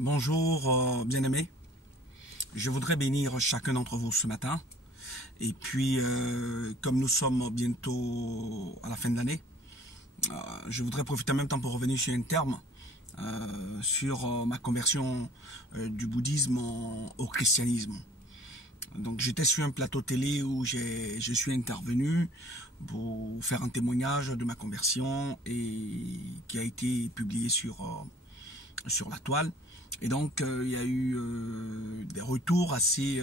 Bonjour, bien-aimés. Je voudrais bénir chacun d'entre vous ce matin. Et puis, comme nous sommes bientôt à la fin de l'année, je voudrais profiter en même temps pour revenir sur un terme, sur ma conversion du bouddhisme au christianisme. Donc, j'étais sur un plateau télé où je suis intervenu pour faire un témoignage de ma conversion et qui a été publié sur la toile. Et donc, il y a eu des retours assez,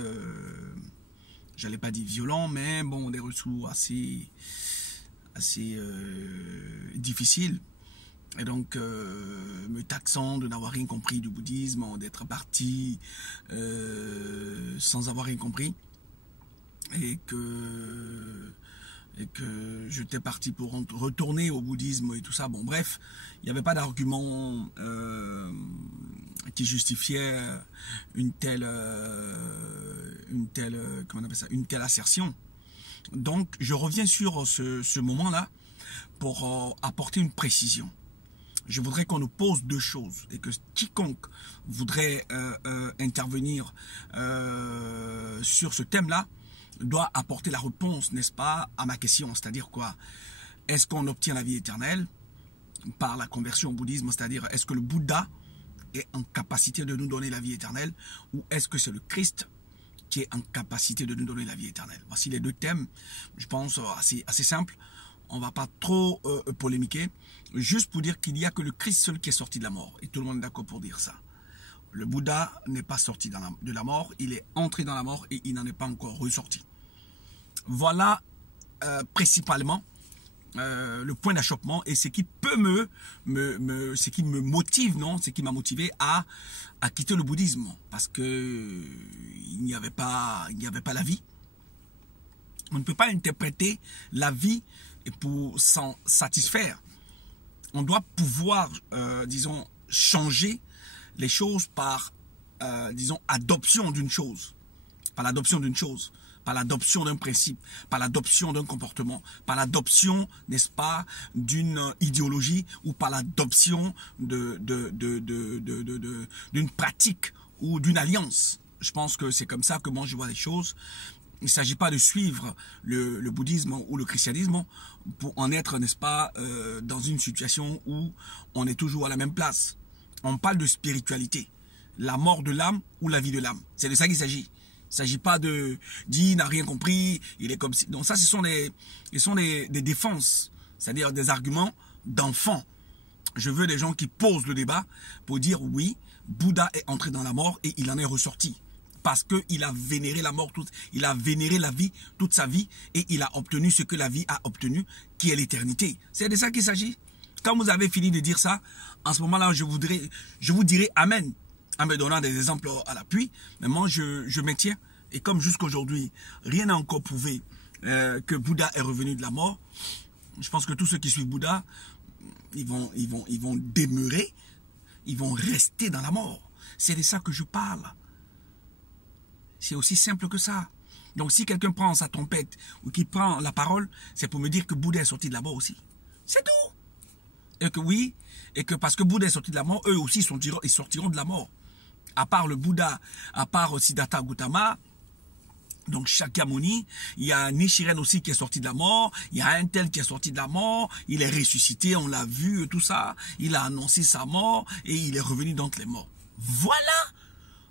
j'allais pas dire violents, mais bon, des retours assez difficiles. Et donc, me taxant de n'avoir rien compris du bouddhisme, d'être parti sans avoir rien compris. Et que j'étais parti pour retourner au bouddhisme et tout ça. Bon, bref, il n'y avait pas d'argument qui justifiait une telle assertion. Donc, je reviens sur ce moment-là pour apporter une précision. Je voudrais qu'on nous pose deux choses et que quiconque voudrait intervenir sur ce thème-là doit apporter la réponse, n'est-ce pas, à ma question. C'est-à-dire quoi? Est-ce qu'on obtient la vie éternelle par la conversion au bouddhisme? C'est-à-dire, est-ce que le Bouddha est en capacité de nous donner la vie éternelle ou est-ce que c'est le Christ qui est en capacité de nous donner la vie éternelle? Voici les deux thèmes, je pense, assez simples. On ne va pas trop polémiquer, juste pour dire qu'il n'y a que le Christ seul qui est sorti de la mort. Et tout le monde est d'accord pour dire ça. Le Bouddha n'est pas sorti de la mort, il est entré dans la mort et il n'en est pas encore ressorti. Voilà principalement le point d'achoppement et ce qui peut ce qui me motive, non, ce qui m'a motivé à quitter le bouddhisme, parce que il n'y avait pas la vie. On ne peut pas interpréter la vie pour s'en satisfaire. On doit pouvoir, disons, changer les choses par, disons, adoption d'une chose. Par l'adoption d'une chose, par l'adoption d'un principe, par l'adoption d'un comportement, par l'adoption, n'est-ce pas, d'une idéologie ou par l'adoption d'une pratique ou d'une alliance. Je pense que c'est comme ça que moi je vois les choses. Il ne s'agit pas de suivre le bouddhisme ou le christianisme pour en être, n'est-ce pas, dans une situation où on est toujours à la même place. On parle de spiritualité, la mort de l'âme ou la vie de l'âme. C'est de ça qu'il s'agit. Il ne s'agit pas de dire il n'a rien compris, il est comme si. Donc ça, ce sont des défenses, c'est-à-dire des arguments d'enfants. Je veux des gens qui posent le débat pour dire oui, Bouddha est entré dans la mort et il en est ressorti. Parce qu'il a vénéré la mort, il a vénéré la vie toute sa vie et il a obtenu ce que la vie a obtenu, qui est l'éternité. C'est de ça qu'il s'agit. Quand vous avez fini de dire ça, en ce moment-là, je vous dirai Amen, en me donnant des exemples à l'appui. Mais moi, je maintiens. Et comme jusqu'aujourd'hui, rien n'a encore prouvé que Bouddha est revenu de la mort, je pense que tous ceux qui suivent Bouddha, ils vont demeurer, ils vont rester dans la mort. C'est de ça que je parle. C'est aussi simple que ça. Donc si quelqu'un prend sa trompette ou qui prend la parole, c'est pour me dire que Bouddha est sorti de la mort aussi. C'est tout. Et que oui, et que parce que Bouddha est sorti de la mort, eux aussi ils sortiront de la mort. À part le Bouddha, à part Siddhartha Gautama, donc Shakyamuni, il y a Nichiren aussi qui est sorti de la mort, il y a un tel qui est sorti de la mort, il est ressuscité, on l'a vu, tout ça, il a annoncé sa mort et il est revenu d'entre les morts. Voilà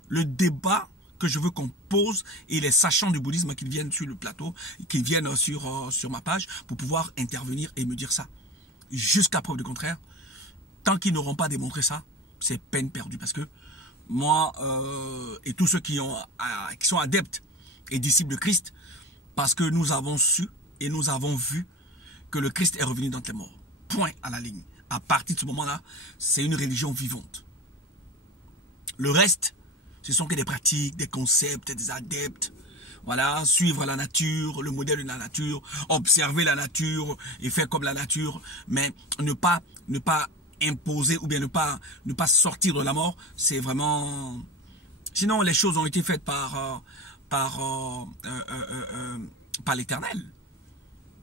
le débat que je veux qu'on pose et les sachants du bouddhisme qu'ils viennent sur le plateau, qu'ils viennent sur ma page pour pouvoir intervenir et me dire ça. Jusqu'à preuve du contraire, tant qu'ils n'auront pas démontré ça, c'est peine perdue. Parce que moi et tous ceux qui sont adeptes et disciples de Christ, parce que nous avons su et nous avons vu que le Christ est revenu d'entre les morts. Point à la ligne. À partir de ce moment-là, c'est une religion vivante. Le reste, ce sont que des pratiques, des concepts, des adeptes. Voilà, suivre la nature, le modèle de la nature, observer la nature et faire comme la nature, mais ne pas imposer ou bien ne pas sortir de la mort, c'est vraiment. Sinon, les choses ont été faites par l'Éternel.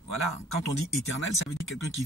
Voilà, quand on dit éternel, ça veut dire quelqu'un qui